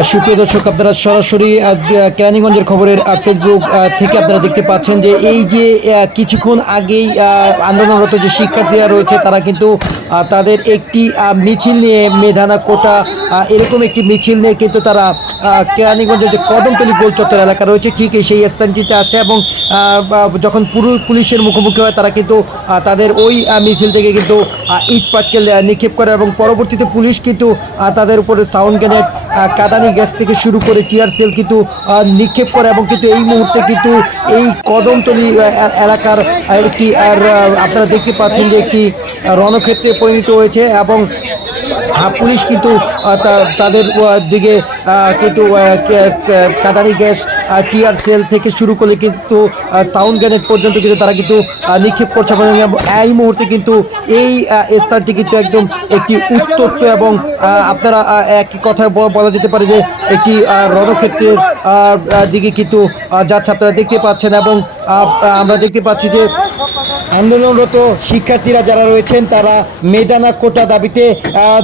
সুপ্রিয় দর্শক, আপনারা সরাসরি কেরানীগঞ্জের খবরের ফেসবুক থেকে আপনারা দেখতে পাচ্ছেন যে এই যে কিছুক্ষণ আগেই আন্দোলনরত যে শিক্ষার্থীরা রয়েছে, তারা কিন্তু তাদের একটি মিছিল নিয়ে মেধানা কোটা এরকম একটি মিছিল নিয়ে কিন্তু তারা কেরানীগঞ্জের যে কদমতলী গোল চত্বর এলাকা রয়েছে, ঠিক সেই স্থানটিতে আসে এবং যখন পুরো পুলিশের মুখোমুখি হয়, তারা কিন্তু তাদের ওই মিছিল থেকে কিন্তু ইট পাটকেল নিক্ষেপ করে এবং পরবর্তীতে পুলিশ কিন্তু তাদের উপরে সাউন্ড গ্রেনেড কাদানি গ্যাস থেকে শুরু করে টিয়ার সেল কিন্তু নিক্ষেপ করে এবং কিন্তু এই মুহূর্তে কিন্তু এই কদমতলী এলাকার একটি, আর আপনারা দেখতে পাচ্ছেন যে একটি রণক্ষেত্রে পরিণত হয়েছে এবং পুলিশ কিন্তু তাদের দিকে কিন্তু আহ, কে- কে- কাঁদানি গ্যাস টিয়ার সেল থেকে শুরু করে কিন্তু সাউন্ড গ্যানেট পর্যন্ত কিন্তু তারা কিন্তু নিক্ষেপ করছে। এই মুহূর্তে কিন্তু এই স্থানটি কিন্তু একদম একটি উত্তপ্ত এবং আপনারা একই কথায় বলা যেতে পারে যে একটি রণক্ষেত্রের দিকে কিন্তু যাচ্ছে আপনারা দেখতে পাচ্ছেন এবং আমরা দেখতে পাচ্ছি যে আন্দোলনরত শিক্ষার্থীরা যারা রয়েছেন তারা মেদানা কোটা দাবিতে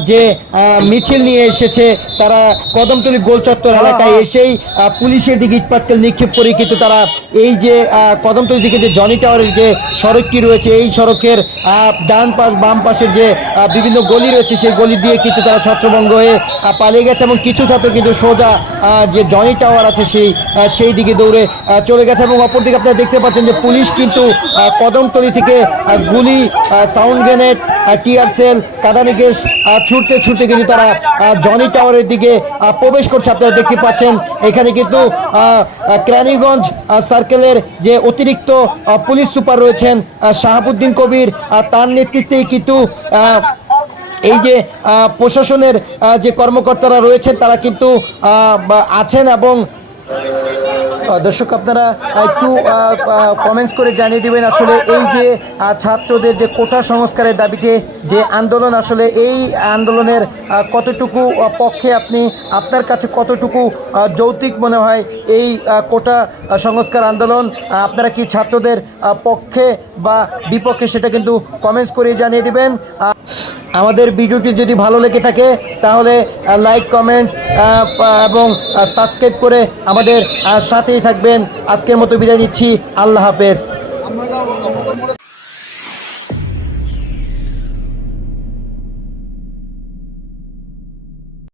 যে মিছিল নিয়ে এসেছে। তারা কদমতলী গোল চত্বর এলাকায় এসেই পুলিশের দিকে ইটপাটকেল নিক্ষেপ করে কিন্তু তারা এই যে আহ, কদমতলী দিকে যে জনি টাওয়ারের যে সড়কটি রয়েছে এই সড়কের ডান পাশ বাম পাশের যে বিভিন্ন গলি রয়েছে সেই গলি দিয়ে কিন্তু তারা ছত্রভঙ্গ হয়ে পালিয়ে গেছে এবং কিছু ছাত্র কিন্তু সোজা যে জনি টাওয়ার আছে সেই সেই দিকে দৌড়ে চলে গেছে এবং অপরদিকে আপনারা দেখতে পাচ্ছেন যে পুলিশ কিন্তু কদমতলী থেকে গুলি সাউন্ড গ্রেনেড টিয়ার সেল কাদানি গ্যাস ছুটতে ছুটতে কিন্তু তারা জনি টাওয়ারের দিকে প্রবেশ করছে। আপনারা দেখতে পাচ্ছেন, এখানে কিন্তু কেরানীগঞ্জ সার্কেলের যে অতিরিক্ত পুলিশ সুপার রয়েছেন শাহাবুদ্দিন কবির তার নেতৃত্বেই কিন্তু এই যে প্রশাসনের যে কর্মকর্তারা রয়েছেন, তারা কিন্তু আছেন এবং দর্শক আপনারা একটু কমেন্টস করে জানিয়ে দিবেন আসলে এই যে ছাত্রদের যে কোটা সংস্কারের দাবিতে যে আন্দোলন আসলে এই আন্দোলনের কতটুকু পক্ষে আপনি আপনার কাছে কতটুকু আহ, যৌক্তিক মনে হয় এই কোটা সংস্কার আন্দোলন আপনারা কি ছাত্রদের পক্ষে বা বিপক্ষে সেটা কিন্তু কমেন্টস করে জানিয়ে দিবেন। আমাদের ভিডিওটি যদি ভালো লেগে থাকে, তাহলে লাইক কমেন্টস এবং সাবস্ক্রাইব করে আমাদের সাথেই থাকবেন। আজকের মতো বিদায় নিচ্ছি। আল্লাহ হাফেজ।